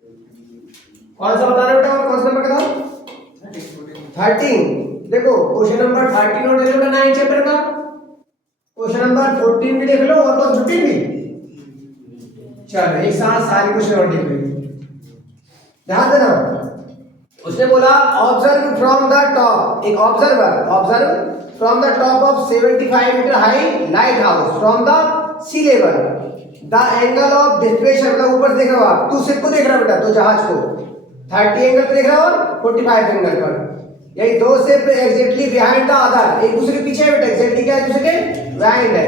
कौन सा बताना बेटा, और कौन सा नंबर का था? 13। देखो क्वेश्चन नंबर 13 और देख लो 9 चैप्टर का, क्वेश्चन नंबर 14 भी देख लो और 15 भी। चलो एक साथ सारे क्वेश्चन और देख लो, ध्यान देना। उसने बोला ऑब्जर्व फ्रॉम द टॉप, एक observe from the top of 75 metre high lighthouse from the sea level the angle of displacement, मतलब ऊपर देख रहे हो आप, तू शिप को देख रहा हो बेटा, तो जहाज को 30 एंगल पे देख रहा हो और 45 एंगल पर, यही दो ship exactly behind the other, एक दूसरे के पीछे है बेटा, एग्जैक्टली क्या है, दूसरे के बिहाइंड है,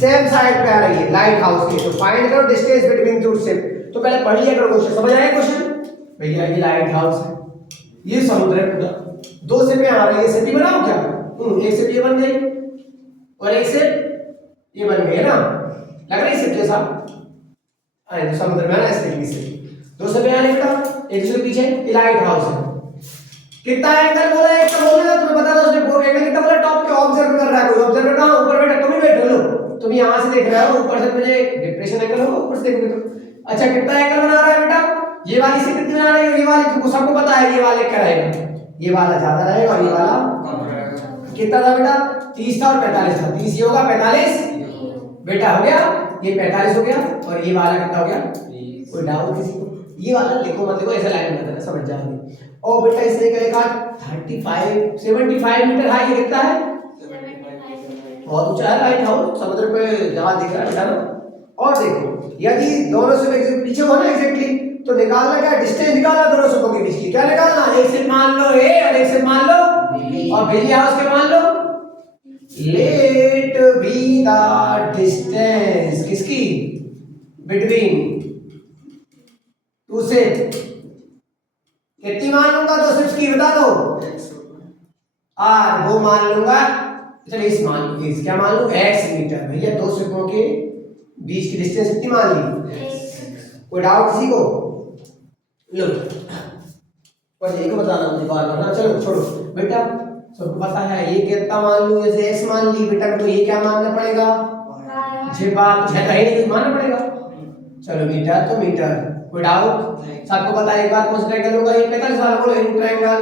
सेम साइड पे आ रही है लाइट हाउस के, तो फाइंड करो डिस्टेंस बिटवीन टू शिप। तो पहले पढ़ लिया करो क्वेश्चन, समझ आया क्वेश्चन? भैया ये लाइट हाउस है, ये समुद्र है पूरा, दो शिप में आ रही है, शिप बनाओ क्या? एक शिप ये बन गई और एक शिप ये बन गई है ना, लग रही शिप जैसा, अरे समुद्र में ना इस तरीके से दो शिपें आ रही बेटा, एक दूसरे के पीछे, ये लाइट हाउस है। कितना एंगल बोला, एक तो बोल रहा तुम्हें बता दो, उसने बोल एंगल कितना बोला, टॉप के ऑब्जर्व कर रहा है कोई, ऑब्जर्वर कहां, ऊपर बेटा, तुम ही बैठो लो, तुम यहां से देख रहे हो, ऊपर से मुझे डिप्रेशन एंगल होगा, ऊपर से देखोगे तो। अच्छा कितना एंगल बना रहा है बेटा, ये वाली से कितनी बना रही है, ये वाली तुमको सबको पता है, ये वाले क्या रहेगा, ये वाला ज्यादा रहेगा और ये वाला कम रहेगा। कितना था बेटा, 30 था और 45 था, 30 ये होगा 45 बेटा हो गया, ये 45 हो गया और ये वाला कितना हो गया, कोई डाउट किसी को? ये वाला लिखो मत लिखो, ऐसा लाइन बता देना, समझ जाओगे। और बेटा इसने क्या लिखा, 75 मीटर हाई, कितना है, बहुत ऊंचा है लाइट हाउस, समुद्र पे जहां दिख रहा है बेटा ना। और देखो यदि दोनों से पीछे हो ना एग्जैक्टली, तो निकालना क्या, डिस्टेंस निकालना दोनों शिपों के बीच की, क्या निकालना, एक शिप मान लो ए और एक शिप मान लो बी, और बिजली हाउस के मान लो, लेट बी द डिस्टेंस किसकी, बिटवीन टू शिप, कितनी मान लूंगा दो शिप्स की, बता दो, आर वो मान लूंगा, चलिए इस मान इस क्या मान लूं, x मीटर। भैया दो शिपों के बीच की डिस्टेंस कितनी मान ली, कोई डाउट किसी को? लो बस यही को बताना मुझे बार बार ना, चलो छोड़ो बेटा, सबको पता है ये कितना मान लूं, जैसे x मान ली बेटा, तो ये क्या मानना पड़ेगा, जे बात है नहीं मानना पड़ेगा। चलो मीटर तो मीटर, कोई डाउट? सबको पता है एक बात, कौन सा ट्रायंगल होगा, ये 45 वाला बोलो, in triangle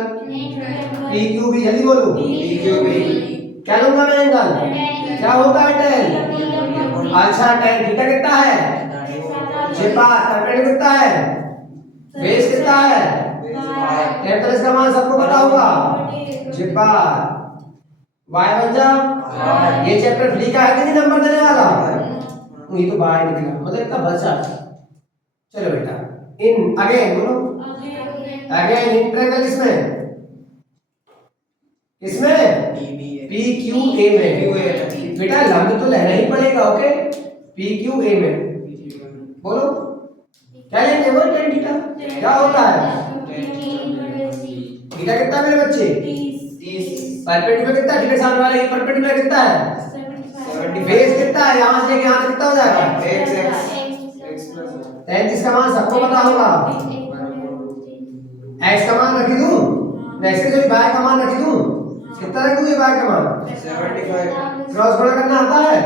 P Q B, जल्दी बोलो, पी क्यू बी, क्या लूंगा मैं एंगल, क्या होगा tan, अच्छा tan थीटा कितना है, जे बात परपेंडिकुलर कितना है, बेस कितना है, tan प्लस का मान सबको पता होगा, जे बात y बन जा, ये चैप्टर फ्री का है कि नहीं नंबर देने वाला, ये तो बाहर निकला, मतलब इतना बचा। चलो बेटा इन अगेन बोलो, अगेन इन ट्रायंगल किसमें, किसमें, पी क्यू ए में, बेटा लंब तो लेना ही पड़ेगा, ओके, पी क्यू ए में, बोलो क्या लेंगे, वो tan थीटा क्या होता है, थीटा कितना मेरे बच्चे, 30, परपेंडिकुलर कितना, थीटा सामने वाला ये परपेंडिकुलर कितना है, 70, बेस कितना है, यहां से यहां तक कितना हो जाएगा, x 33 का मान सबको पता होगा, x का मान रख दूं, नेक्स्ट जो y का मान रख दूं, कितना रख दूं, ये y का मान 75, क्रॉस गुणा करना आता है,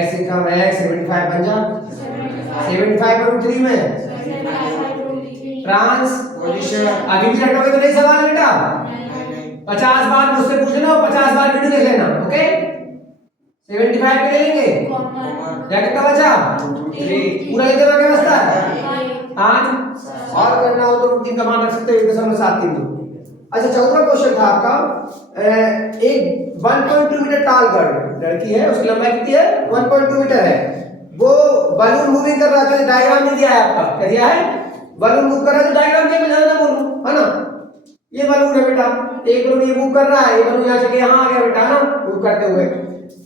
x का x 75 बन जा, 75/3 में ट्रांसपोजिशन, अभी भी रटोगे तो नहीं सवाल बेटा, 50 बार मुझसे पूछ लेना और 50 बार वीडियो देख लेना, ओके। 75 पे ले लेंगे, क्या कितना बचा, 3 पूरा लिख देना, क्या बचता है 8, और करना हो तो रूट 3 का मान रख सकते हो, 1.732। अच्छा चौथा क्वेश्चन था आपका, एक 1.2 मीटर टाल गर्ल लड़की है, उसकी लंबाई कितनी है, 1.2 मीटर है, वो बलून मूविंग कर रहा है, तो डायग्राम में दिया है आपका, क्या दिया है, बलून मूव कर रहा है, तो डायग्राम में ज्यादा बोलूं है ना, ये बलून है बेटा, एक बलून ये मूव कर रहा है, ये बलून यहां से यहां आ गया बेटा ना, मूव करते हुए,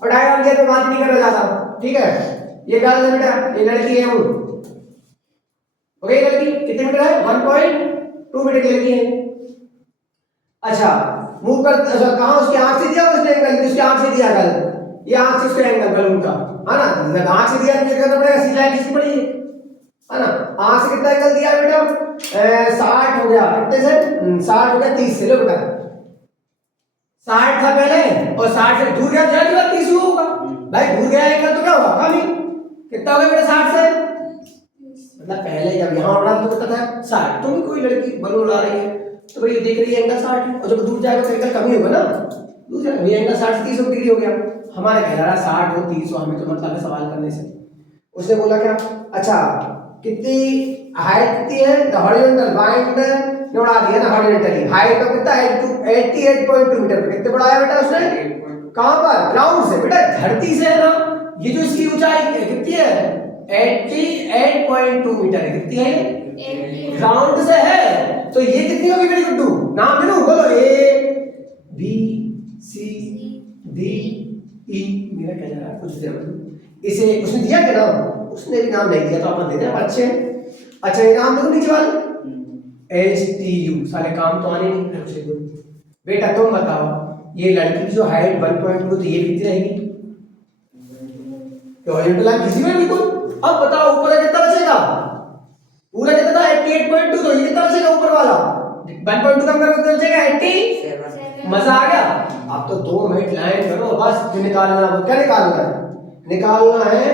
और डायग्राम दिया तो बात नहीं कर रहा ज्यादा, ठीक है। ये गर्ल है बेटा, ये लड़की है, वो ओके, लड़की कितने मीटर है, 1.2 मीटर की लड़की है। अच्छा मूव कर, अच्छा कहां, उसकी आंख से दिया, उसने एंगल उसकी आंख से दिया एंगल, ये आंख से उसका एंगल बलून का है ना, जब आंख से दिया तो करना पड़ेगा, सी लाइन खींचनी पड़ेगी है ना, आंख से कितना एंगल दिया बेटा, 60 हो गया, कितने से 60 हो गया 30 से, लो बेटा 60 था पहले और 60 से दूर गया, जाने वाला 30 होगा भाई, दूर गया एंगल तो क्या होगा कम ही, कितना हो गया बेटा 60 से मतलब पहले जब यहाँ उड़ रहा था तो कितना था 60, तो भी कोई लड़की बलून उड़ा रही है तो भाई देख रही है एंगल 60 है, और जब दूर जाएगा तो एंगल कम ही होगा ना, दूर जाएगा भाई एंगल 60 से 30 डिग्री हो गया। हमारे कह रहा 60 हो 30 हो, हमें तो मतलब है सवाल करने से। उसने बोला क्या, अच्छा कितनी हाइट कितनी है, द हॉरिजॉन्टल बाइंड ने उड़ा दिया ना हॉरिजॉन्टली, हाइट ऑफ कितना 88.2 मीटर पे, कितने बढ़ाया बेटा उसने, कहां पर, ग्राउंड से बेटा, धरती से है ना, ये जो इसकी ऊंचाई कितनी है 88.2 मीटर है, कितनी है, ग्राउंड से है, तो ये कितनी होगी मेरी गुड्डू, नाम ले लो, बोलो A B C D E, मेरा क्या जा रहा है कुछ दे मतलब इसे उसने दिया क्या नाम, उसने भी नाम नहीं दिया तो अपन दे दें अच्छे। अच्छा ये नाम देखो नीचे वाले एच टी यू, सारे काम तो आने नहीं अच्छे को। बेटा तुम बताओ ये लड़की की जो हाइट 1.2 तो ये कितनी रहेगी, तो हॉरिजॉन्टल लाइन किसी में बिल्कुल। अब बताओ ऊपर कितना बचेगा, पूरा कितना था 88.2, तो ये कितना बचेगा ऊपर वाला 1.2 कम करो कितना बचेगा 87। मजा आ गया। अब तो 2 मिनट लाइन करो बस, जो निकालना है वो क्या निकालना है, निकालना है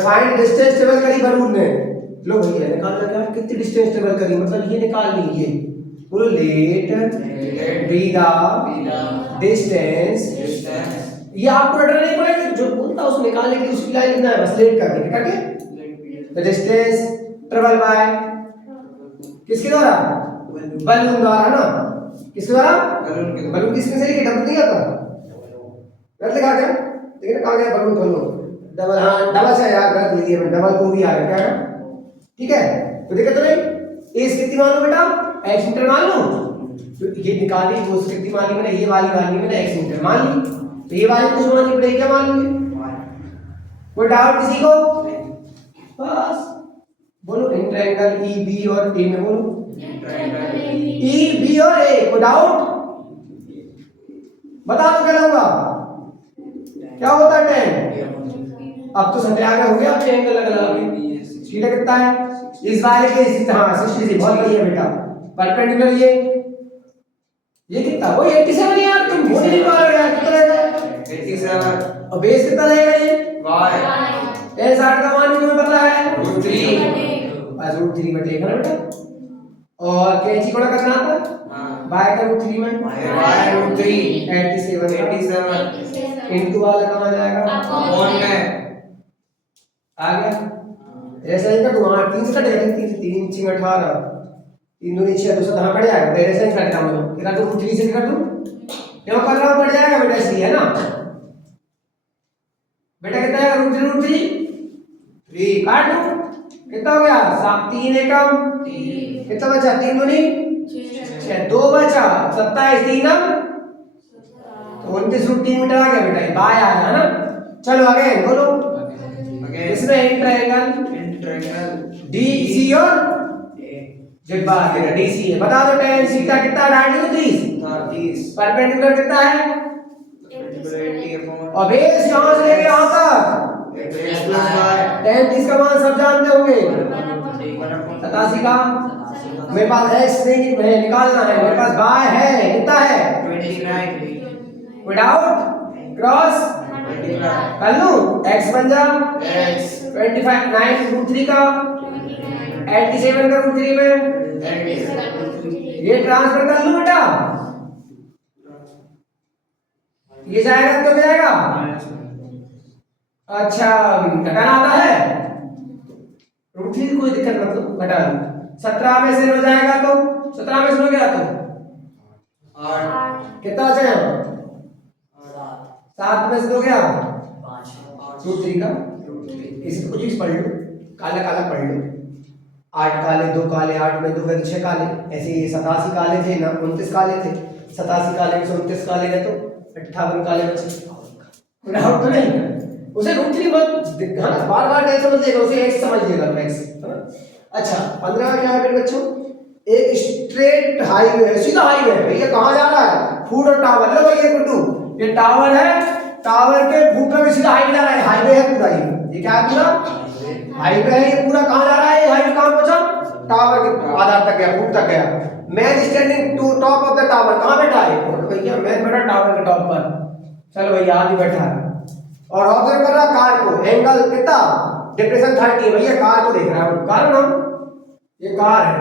फाइंड डिस्टेंस ट्रेवल करी बलून ने, लो भैया निकालना क्या, कितनी डिस्टेंस ट्रेवल करी, मतलब ये निकाल ली, ये बोलो लेट बी द डिस्टेंस, ये आपको रटना नहीं पड़ेगा, जो बोलता है उसको निकालने के लिए उसकी लाइन लिखना है बस, लेट करके करके द डिस्टेंस ट्रेवल बाय किसके द्वारा, बलून द्वारा ना, किसके द्वारा, बलून किसमें से लिखे, डबल नहीं आता, गलत लिखा क्या, देखिए कहां गया बलून, बलून डबल, हाँ डबल से यार गलत लिखी है, डबल को भी आ रहा है क्या, ठीक है। तो देखो तो नहीं एज कितनी मान लो बेटा, x मीटर मान लो, तो ये निकाली वो कितनी मान ली मैंने, ये वाली मैंने x मीटर मान ली, तो ये वाली कुछ मान ली पड़ेगी, क्या मान ली, कोई डाउट किसी को, बस बोलो इंट्रायंगल ई बी और ए में बोलो ई बी और ए, कोई डाउट बता दो क्या होगा, क्या होता है tan, अब तो समझ आ गया हो गया, अब एंगल लगा के थीटा कितना है, इस वाले के हाँ 60 से बहुत बढ़िया बेटा, परपेंडिकुलर ये कितना, वो 87 यार, तुम भूल नहीं पा रहे हो यार, कितना रहेगा 87, और बेस कितना रहेगा ये y, tan 60 का मान तुम्हें पता है √3, बस √3 बटेगा ना बेटा, और कैंची कोड़ा करना आता है बाय का √3 में y √3 87 इनटू वाला कहां जाएगा कौन में आ गया, ऐसा ही कर वहां 3 से कटेगा, 3 से 3 6 18 3 2 6 2 कहां कट जाएगा, ऐसा ही कट जाऊंगा तो क्या तो √3 से कर दूं, क्यों कर रहा हूं, कट जाएगा बेटा इसलिए है ना, बेटा कितना है √3 3 काट दो, कितना हो गया 7 3 एकम 3, कितना बचा 3 दूनी 6 2 बचा 27 3 तो 29 मीटर आ गया बेटा, बाय आ गया ना। चलो आगे बोलो, इसमें इंट्रायंगल डी सी और जेड बार है, डी सी है, बता दो tan थीटा कितना 30 परपेंडिकुलर कितना है, और बेस यहां से लेके यहां तक tan 30 का मान सब जानते होंगे 87 का, मेरे पास x नहीं है निकालना है, मेरे पास y है कितना है 29, विदाउट क्रॉस कर लूं, x बन जा x 25 9 √3 का 87 का √3 में ये ट्रांसफर कर लूं बेटा, ये जाएगा तो क्या जाएगा, अच्छा घटाना आता है √3 कोई दिक्कत मत लो, घटा लो 17 में से हो जाएगा तो 17 में से हो गया तो 8 कितना बचा 7 में से हो गया 5 √3 का, इसे कुछ भी पढ़ लो, काला काला पढ़ लो, 8 काले 2 काले 8 में 2 6 काले, ऐसे ये 87 काले थे ना 29 काले थे, 87 काले में से 29 काले गए तो 58 काले बचे, डाउट तो नहीं उसे √3 मत दिखाना, बार बार नहीं समझिएगा उसे x समझिएगा x, अच्छा 15 का क्या है मेरे बच्चों, एक स्ट्रेट हाईवे है, सीधा हाईवे है भैया, कहां जा रहा है फूड और टावर, लो भैया गुड्डू ये टावर है, टावर के फूड पे सीधा हाईवे जा रहा है, हाईवे है पूरा ये क्या है पूरा हाईवे है, ये पूरा कहां जा रहा है, ये हाईवे कहां पहुंचा टावर के आधार तक गया, फूड तक गया, man standing to top of the tower, कहां बैठा है भैया, मैन बैठा टावर के टॉप पर, चलो भैया आगे बैठा है और ऑब्जर्व कर रहा कार को, एंगल कितना डिप्रेशन 30 है भैया, कार को देख रहा है, कार ना, ये कार है,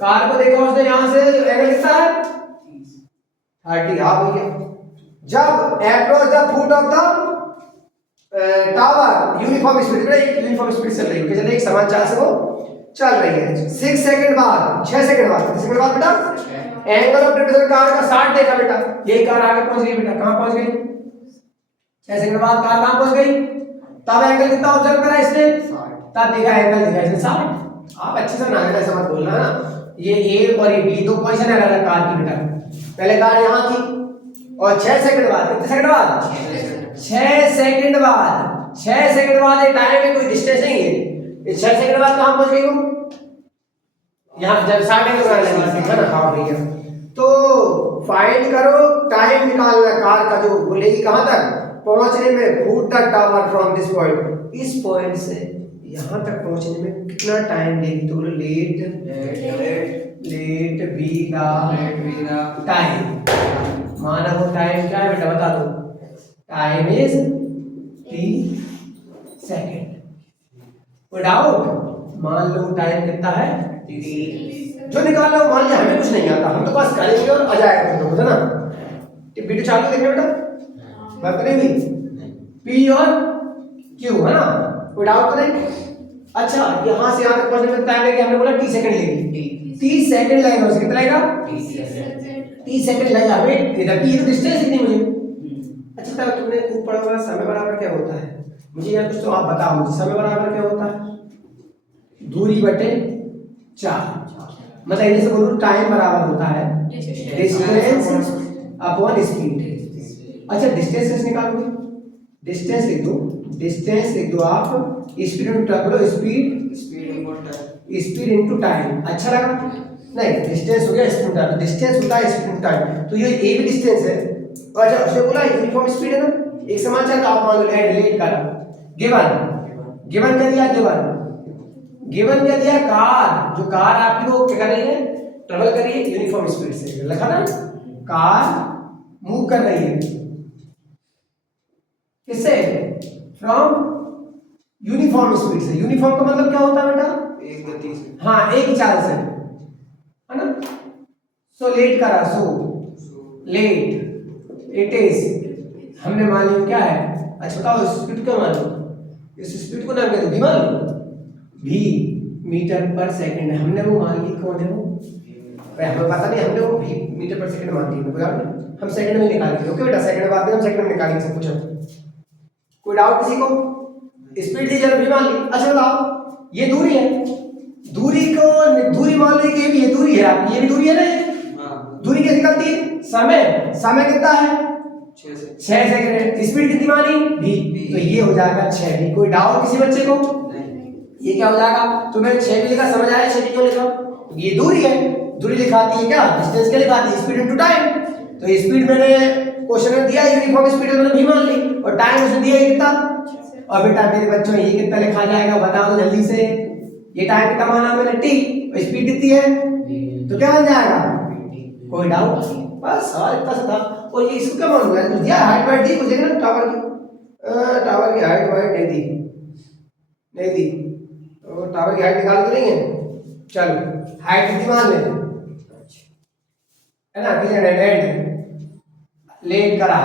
कार को देखा उसने, यहां से एंगल कितना है 30। हाँ भैया, जब across the foot of the tower uniform speed, uniform speed चल रही है, चल रही है, समान चाल से वो चल रही है। 6 सेकंड बाद, 6 सेकंड बाद, कितने सेकंड बाद बेटा, एंगल ऑफ डिप्रेशन कार का 60 देखा बेटा, ये कार आगे पहुंच गई बेटा, कहां पहुंच गई, 6 सेकंड बाद कार कहां पहुंच गई, तब एंगल कितना ऑब्जर्व करा इसने, तब देखा एंगल देखा इसने 60। आप अच्छे से ना ऐसा मत बोलना ना, ये ए और ये बी दो पोजीशन अलग अलग कार की बेटा, पहले कार यहां थी और 6 सेकंड बाद, कितने सेकंड बाद, 6 सेकंड बाद, 6 सेकंड बाद, ये टाइम में कोई डिस्टेंस नहीं है, ये 6 सेकंड बाद कहां पहुंच गई वो, यहां जब 60 के बाद लगी ठीक है ना। हाँ भैया, तो फाइंड करो, टाइम निकालना कार का, जो बोलेगी कहां तक पहुंचने में, foot the tower from this point, इस पॉइंट से यहां तक पहुंचने में कितना टाइम लेगी, तो बोलो लेट बी द टाइम, माना वो टाइम क्या है बेटा बता दो, टाइम इज t सेकंड, कोई डाउट, मान लो टाइम कितना है जो निकाल लो, मान लिया हमें कुछ नहीं आता, हम तो बस करेंगे और आ जाएगा तुम लोग है ना। ये वीडियो चालू देखिए बेटा, बात करेंगे P और Q है ना, कोई डाउट तो नहीं। अच्छा, यहां से यहां तक पहुंचने में टाइम लगेगा, हमने बोला t सेकंड लेगी, 30 सेकंड लगेगा, उसे कितना लगेगा 30 सेकंड लगेगा, वेट इधर की डिस्टेंस कितनी मुझे, अच्छा तब तुमने खूब पढ़ा होगा समय बराबर क्या होता है, मुझे यार कुछ तो आप बताओ मुझे, समय बराबर क्या होता है, दूरी बटे 4, मतलब इन्हें से बोलूं टाइम बराबर होता है डिस्टेंस अपॉन स्पीड। अच्छा डिस्टेंस निकालोगे, डिस्टेंस लिख दो, डिस्टेंस लिख दो आप, स्पीड इनटू टाइम, बोलो स्पीड इनटू टाइम, अच्छा लगा नहीं, डिस्टेंस हो गया स्पीड टाइम, डिस्टेंस होता है स्पीड टाइम, तो ये ए भी डिस्टेंस है। अच्छा उसने बोला यूनिफॉर्म स्पीड है ना, एक समान चल, आप मान लो ऐड रिलेट करा, गिवन क्या दिया, गिवन क्या दिया, कार, जो कार आपकी वो क्या कर रही है, ट्रेवल कर रही है यूनिफॉर्म स्पीड से, लिखा ना, कार मूव कर रही है किससे, फ्रॉम यूनिफॉर्म स्पीड से, यूनिफॉर्म का मतलब क्या होता है बेटा, एक गति से, हाँ एक चाल से है ना। सो लेट करा, सो लेट इट इज, हमने मान लिया क्या है, अच्छा बताओ स्पीड क्यों मान लो, इस स्पीड को नाम क्या दो, भी मान लो, भी मीटर पर सेकंड है, हमने वो मान ली, कौन है वो, हमें पता नहीं, हमने वो भी मीटर पर सेकंड मान ली, कोई डाउट नहीं, हम सेकंड में निकालेंगे, ओके बेटा, सेकंड बाद में हम सेकंड में निकालेंगे सब कुछ, कोई डाउट किसी को, स्पीड दी चलो भी मान ली। अच्छा बताओ ये दूरी है, दूरी को, दूरी मान ली कि ये दूरी है आपकी, ये भी दूरी है ना, दूरी कैसे निकलती है, समय कितना है 6 सेकंड, स्पीड कितनी मानी भी, तो ये हो जाएगा 6 भी। कोई डाउट किसी बच्चे को, ये क्या हो जाएगा, तो मैं 6 भी लिखा, समझ आया 6 भी क्यों लिखा, ये दूरी है, दूरी लिखाती है क्या, डिस्टेंस क्या लिखाती है, स्पीड इनटू टाइम, तो स्पीड मैंने क्वेश्चन में दिया यूनिफॉर्म स्पीड मैंने भी मान ली, और टाइम उसने दिया कितना, और बेटा मेरे बच्चों ये कितना लिखा जाएगा बताओ जल्दी से, ये टाइम कितना माना मैंने t, और स्पीड कितनी है, तो क्या बन जाएगा, कोई डाउट, बस सवाल इतना सा था। और ये इसको क्या मालूम है, कुछ दिया हाइट वाइट दी कुछ ना, टावर की हाइट वाइट नहीं दी, तो टावर की हाइट निकाल तो नहीं है, चलो हाइट कितनी मान ले है ना, किसी लेट करा,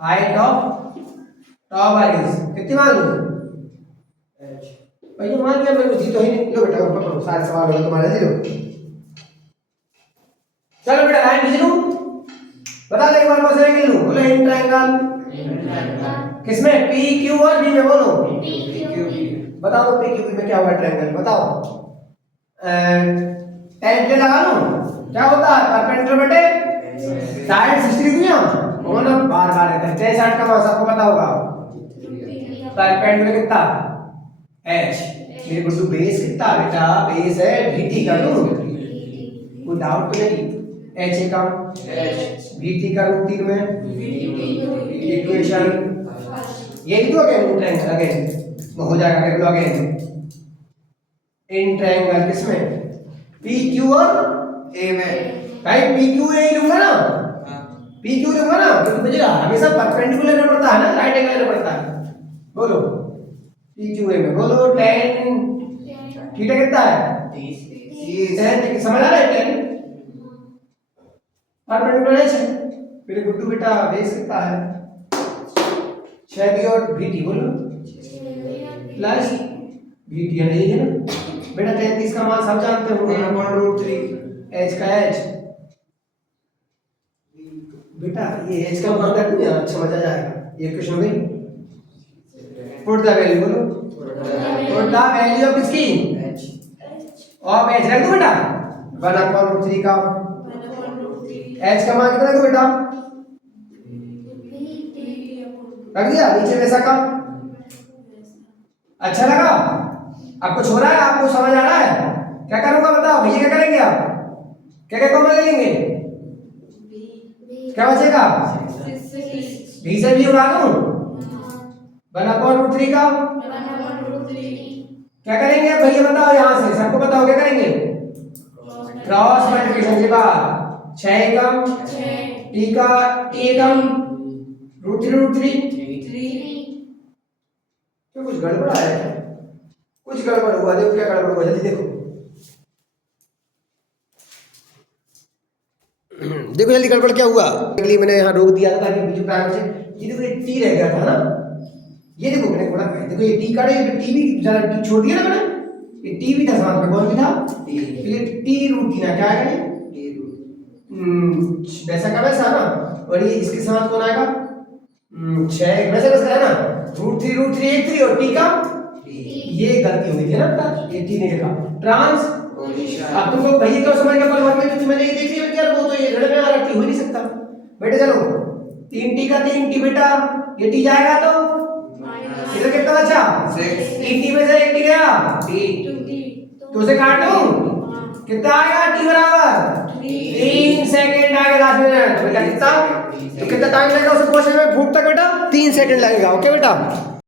हाइट ऑफ टावर इज कितनी मान लो, भैया मान लिया, मैं कुछ दी तो ही नहीं, लो बेटा ऊपर करो, सारे सवाल हो तुम्हारे जीरो, चलो बेटा लाइन खींच लूं, बता दे एक बार कौन सा एंगल लूं, बोलो इन ट्रायंगल, किसमें पी क्यू और बी में, बोलो बताओ तो पी क्यू में क्या होगा ट्रायंगल, बताओ, tan पे लगा लो, क्या होता है परपेंडिकुलर बटे साइड 60 डिग्री, वो ना बार रहता है, 60 का मान सबको पता होगा, परपेंडिकुलर कितना h, मेरे को बेस कितना बेटा, बेस है vt का रूट, कोई डाउट तो नहीं, h का vt का रूट 3 में इक्वेशन, ये लिख दो अगेन ट्रायंगल, अगेन हो जाएगा, कर लो अगेन इन ट्रायंगल किसमें, पी क्यू और ए में, भाई पी क्यू ए लूंगा ना, पी क्यू लूंगा ना, क्योंकि मुझे हमेशा परपेंडिकुलर में पड़ता है ना, राइट एंगल में पड़ता है, बोलो T2A में बोलो 10 थीटा कितना है 10 समझ आ रहा है 10 परपेंडिकुलर है मेरे गुड्डू बेटा बेस कितना है 6b और vt बोलो प्लस vt है यही है ना बेटा 33 का मान सब जानते होंगे h का h बेटा ये h का मान रखो यार अच्छा मजा जाएगा ये क्वेश्चन में पुट द वैल्यू बोलो पुट द वैल्यू ऑफ किसकी ऑफ h रख दो बेटा 1/√3 का h का मान कितना रखो बेटा रख दिया नीचे वैसा का अच्छा लगा आपको छोड़ा है आपको समझ आ रहा है क्या करूंगा बताओ भैया क्या करेंगे आप क्या क्या कॉमन ले लेंगे क्या बचेगा b से b उड़ा दूं 1/√3 का क्या करेंगे भैया बताओ यहां से सबको बताओ क्या करेंगे क्रॉस मल्टीप्लिकेशन के बाद 6 एकम t का t एकम √3 तो कुछ गड़बड़ आया है कुछ गड़बड़ हुआ देखो क्या गड़बड़ हुआ जल्दी देखो देखो जल्दी गड़बड़ क्या हुआ इसलिए मैंने यहाँ रोक दिया था ताकि बीच प्राइम से ये देखो ये टी रह गया था ना ये देखो मैंने थोड़ा देखो ये टी काटे ये टी भी जरा टी छोड़ दिया ना मैंने ये टी भी था साथ में कौन भी था ये टी रूट थी ना क्या है वैसा का वैसा ना और ये इसके साथ कौन आएगा 6 वैसे वैसा है ना √3 1 3 और टी का ये गलती हो गई थी ना ये टी ने लिखा ट्रांस अब तुमको भैया तो समझ गया पर में तो मैंने ये देख लिया यार वो तो ये ऋण में आ रखी हो नहीं सकता बेटे चलो 3t का 3t बेटा ये टी जाएगा तो इधर कितना बचा 3t में से 1 टी गया तो उसे काट दूं कितना आएगा t बराबर 3 सेकंड आएगा लास्ट में बेटा कितना तो कितना टाइम लगेगा उसे क्वेश्चन में फुट तक बेटा 3 सेकंड लगेगा ओके बेटा